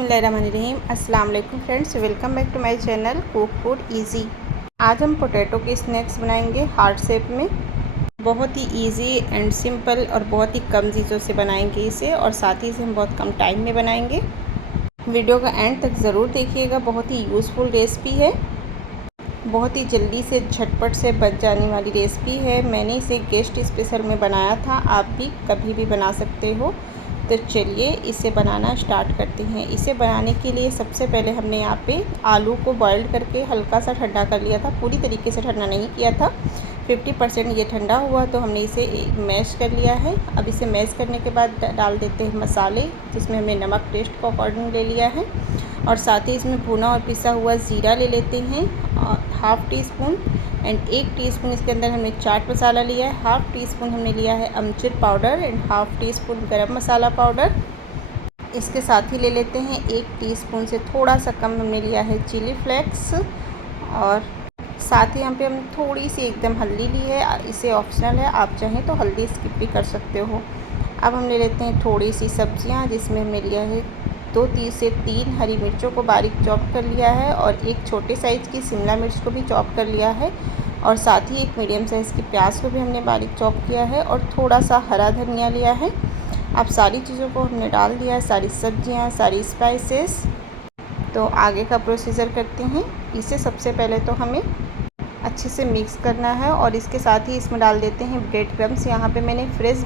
बिस्मिल्लाहिर्रहमानिर्रहीम। अस्सलाम वालेकुम friends, welcome back to my channel cook food easy. आज हम पोटैटो के स्नैक्स बनाएंगे हार्ट शेप में। बहुत ही इजी एंड सिंपल और बहुत ही कम चीज़ों से बनाएंगे इसे, और साथ ही इसे हम बहुत कम टाइम में बनाएंगे। वीडियो का एंड तक ज़रूर देखिएगा, बहुत ही यूज़फुल रेसिपी है, बहुत ही जल्दी से झटपट से बन जाने वाली रेसिपी है। मैंने इसे गेस्ट स्पेशल में बनाया था, आप भी कभी भी बना सकते हो। तो चलिए इसे बनाना स्टार्ट करते हैं। इसे बनाने के लिए सबसे पहले हमने यहाँ पे आलू को बॉईल करके हल्का सा ठंडा कर लिया था, पूरी तरीके से ठंडा नहीं किया था। 50% ये ठंडा हुआ तो हमने इसे मैश कर लिया है। अब इसे मैश करने के बाद डाल देते हैं मसाले, जिसमें हमने नमक टेस्ट के अकॉर्डिंग ले लिया है, और साथ ही इसमें भुना और पिसा हुआ ज़ीरा ले लेते हैं half tea spoon, and 1 teaspoon इसके अंदर हमने चाट मसाला लिया है, हाफ़ टी स्पून हमने लिया है amchur powder, and half teaspoon garam masala powder. इसके साथ ही ले लेते हैं 1 टीस्पून से थोड़ा सा कम हमने लिया है चिली फ्लेक्स, और साथ ही यहाँ पे हम थोड़ी सी एकदम हल्दी ली है। इसे ऑप्शनल है, आप चाहें तो हल्दी स्किप भी कर सकते हो। अब हम ले लेते हैं थोड़ी सी सब्जियाँ, जिसमें हमने लिया है 2 से 3 हरी मिर्चों को बारीक चॉप कर लिया है, और एक छोटे साइज़ की शिमला मिर्च को भी चॉप कर लिया है, और साथ ही एक मीडियम साइज़ की प्याज को भी हमने बारीक चॉप किया है, और थोड़ा सा हरा धनिया लिया है। अब सारी चीज़ों को हमने डाल दिया है, सारी सब्जियाँ, सारी स्पाइसेस। तो आगे का प्रोसीजर करते हैं। इसे सबसे पहले तो हमें अच्छे से मिक्स करना है, और इसके साथ ही इसमें डाल देते हैं ब्रेड क्रम्स। यहाँ पे मैंने फ्रेश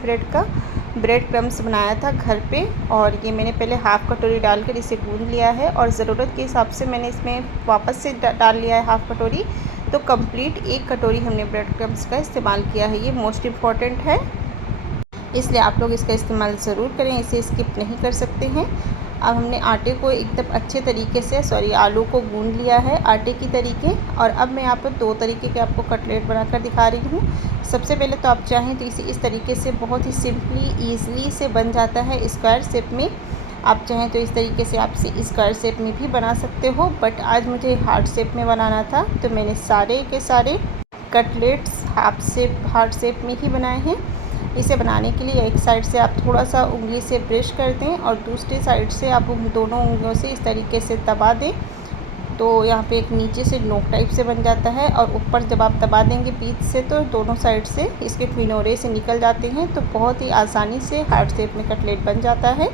ब्रेड क्रम्स बनाया था घर पे, और ये मैंने पहले हाफ़ कटोरी डालकर इसे गूंद लिया है, और ज़रूरत के हिसाब से मैंने इसमें वापस से डाल लिया है हाफ़ कटोरी। तो कंप्लीट 1 कटोरी हमने ब्रेड क्रम्स का इस्तेमाल किया है। ये मोस्ट इम्पॉर्टेंट है, इसलिए आप लोग इसका इस्तेमाल ज़रूर करें, इसे स्किप नहीं कर सकते हैं। अब हमने आटे को एकदम अच्छे तरीके से आलू को गूंद लिया है आटे की तरीके, और अब मैं यहाँ पर 2 तरीके के आपको कटलेट बनाकर दिखा रही हूँ। सबसे पहले तो आप चाहें तो इसे इस तरीके से बहुत ही सिंपली ईज़िली से बन जाता है स्क्वायर शेप में। आप चाहें तो इस तरीके से आप इसे स्क्वायर शेप में भी बना सकते हो, बट आज मुझे हार्ट शेप में बनाना था, तो मैंने सारे के सारे कटलेट्स हार्ट शेप में ही बनाए हैं। इसे बनाने के लिए एक साइड से आप थोड़ा सा उंगली से ब्रश कर दें, और दूसरी साइड से आप उन दोनों उंगलियों से इस तरीके से दबा दें, तो यहाँ पे एक नीचे से नोक टाइप से बन जाता है, और ऊपर जब आप दबा देंगे बीच से तो दोनों साइड से इसके किनारे से निकल जाते हैं, तो बहुत ही आसानी से हार्ट शेप में कटलेट बन जाता है।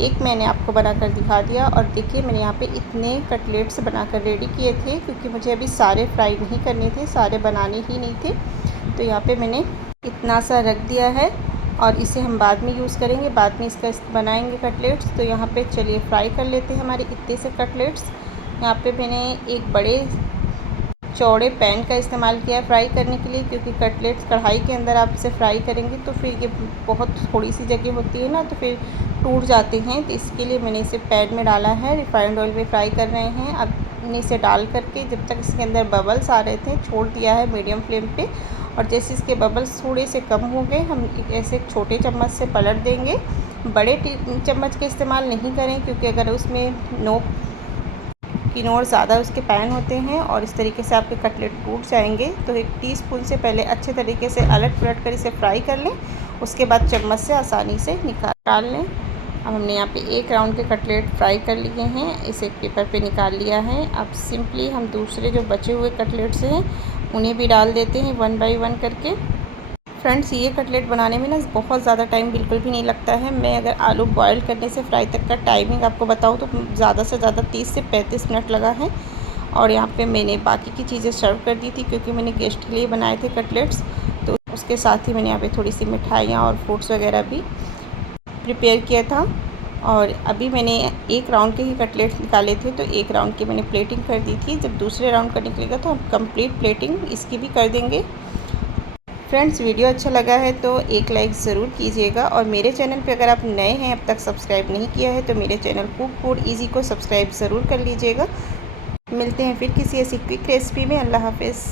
एक मैंने आपको बनाकर दिखा दिया, और देखिए मैंने यहाँ पे इतने कटलेट्स बनाकर रेडी किए थे, क्योंकि मुझे अभी सारे फ्राई नहीं करने थे, सारे बनाने ही नहीं थे। तो यहाँ पे मैंने इतना सा रख दिया है, और इसे हम बाद में यूज़ करेंगे, बाद में इसका बनाएंगे कटलेट्स। तो यहाँ पे चलिए फ्राई कर लेते हैं हमारे इतने से कटलेट्स। यहाँ पे मैंने एक बड़े चौड़े पैन का इस्तेमाल किया है फ्राई करने के लिए, क्योंकि कटलेट्स कढ़ाई के अंदर आप इसे फ्राई करेंगे तो फिर ये बहुत थोड़ी सी जगह होती है ना, तो फिर टूट जाते हैं। तो इसके लिए मैंने इसे पैन में डाला है, रिफाइंड ऑयल में फ्राई कर रहे हैं। अब इसे डाल करके जब तक इसके अंदर बबल्स आ रहे थे छोड़ दिया है मीडियम फ्लेम पे, और जैसे इसके बबल्स थोड़े से कम हो गए, हम ऐसे एक छोटे चम्मच से पलट देंगे। बड़े चम्मच का इस्तेमाल नहीं करें, क्योंकि अगर उसमें नोक किनोर ज़्यादा उसके पैन होते हैं और इस तरीके से आपके कटलेट टूट जाएंगे। तो 1 टीस्पून से पहले अच्छे तरीके से अलट पलट कर इसे फ्राई कर लें, उसके बाद चम्मच से आसानी से निकाल लें। अब हमने यहाँ पे 1 राउंड के कटलेट फ्राई कर लिए हैं, इसे एक पेपर पे निकाल लिया है। अब सिंपली हम दूसरे जो बचे हुए कटलेट्स हैं उन्हें भी डाल देते हैं 1 बाय 1 करके। फ्रेंड्स, ये कटलेट बनाने में ना बहुत ज़्यादा टाइम बिल्कुल भी नहीं लगता है। मैं अगर आलू बॉयल करने से फ्राई तक का टाइमिंग आपको बताऊँ तो ज़्यादा से ज़्यादा 30 से 35 मिनट लगा है। और यहाँ पे मैंने बाकी की चीज़ें सर्व कर दी थी, क्योंकि मैंने गेस्ट के लिए बनाए थे कटलेट्स, तो उसके साथ ही मैंने यहाँ पे थोड़ी सी मिठाइयाँ और फ्रूट्स वगैरह भी प्रिपेयर किया था। और अभी मैंने 1 राउंड के ही कटलेट्स निकाले थे, तो 1 राउंड की मैंने प्लेटिंग कर दी थी। जब दूसरे राउंड का निकलेगा तो हम कंप्लीट प्लेटिंग इसकी भी कर देंगे। फ्रेंड्स, वीडियो अच्छा लगा है तो एक लाइक ज़रूर कीजिएगा, और मेरे चैनल पे अगर आप नए हैं, अब तक सब्सक्राइब नहीं किया है, तो मेरे चैनल कुक फूड इजी को सब्सक्राइब ज़रूर कर लीजिएगा। मिलते हैं फिर किसी ऐसी क्विक रेसिपी में। अल्लाह हाफ़िज़।